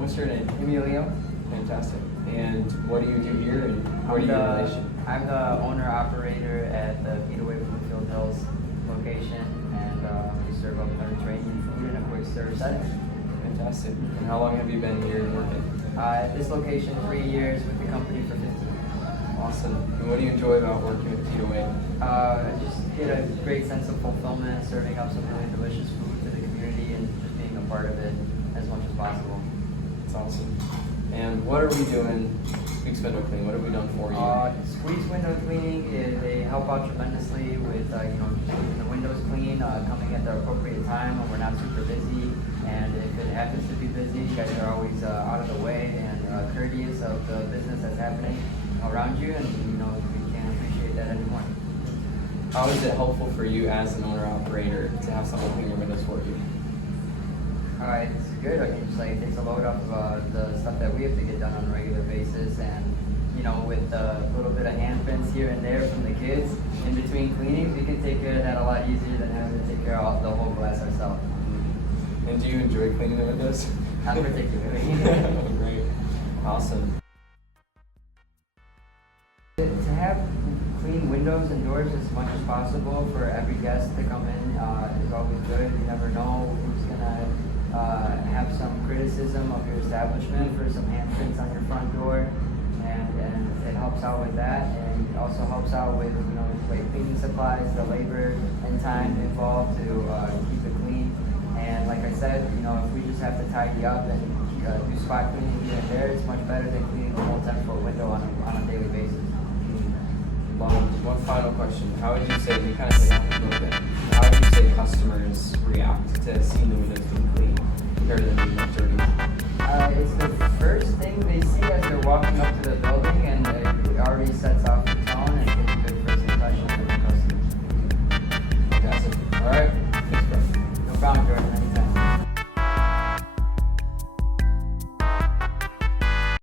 What's your name? Emilio. Fantastic. And what do you do here, and what are you in relation? I'm the owner-operator at the Bloomfield Hills location, and we serve up Mediterranean food in a quick serve setting. Fantastic. And how long have you been here working? At this location, 3 years, with the company for 15. Awesome. And what do you enjoy about working with Tito? I just get a great sense of fulfillment, serving up some really delicious food to the community and just being a part of it as much as possible. That's awesome. And what are we doing? Squeaks window cleaning. What have we done for you? Squeaks window cleaning, they help out tremendously with just keeping the windows clean, coming at the appropriate time when we're not super busy. And if it happens to be busy, you guys are always out of the way and courteous of the business that's happening around you, and we can't appreciate that anymore. How is it helpful for you as an owner-operator to have someone clean your windows for you? It's good. I mean, just like it takes a load off the stuff that we have to get done on a regular basis, and with a little bit of hand prints here and there from the kids in between cleanings, we can take care of that a lot easier than having to take care of the whole glass ourselves. And do you enjoy cleaning the windows? Not particularly. Great. Awesome. To have clean windows and doors as much as possible for every guest to come in is always good. You never know who's going to have some criticism of your establishment for some handprints on your front door, and it helps out with that, and it also helps out with like cleaning supplies, the labor and time involved to keep it clean. And like I said, if we just have to tidy up and do spot cleaning here and there, it's much better than cleaning the whole 10-foot window on a daily basis. One final question. How would you say, you kind of hit on it a little bit, how would you say customers react to seeing the windows being clean compared to them being dirty? It's the first thing they see as they're walking up to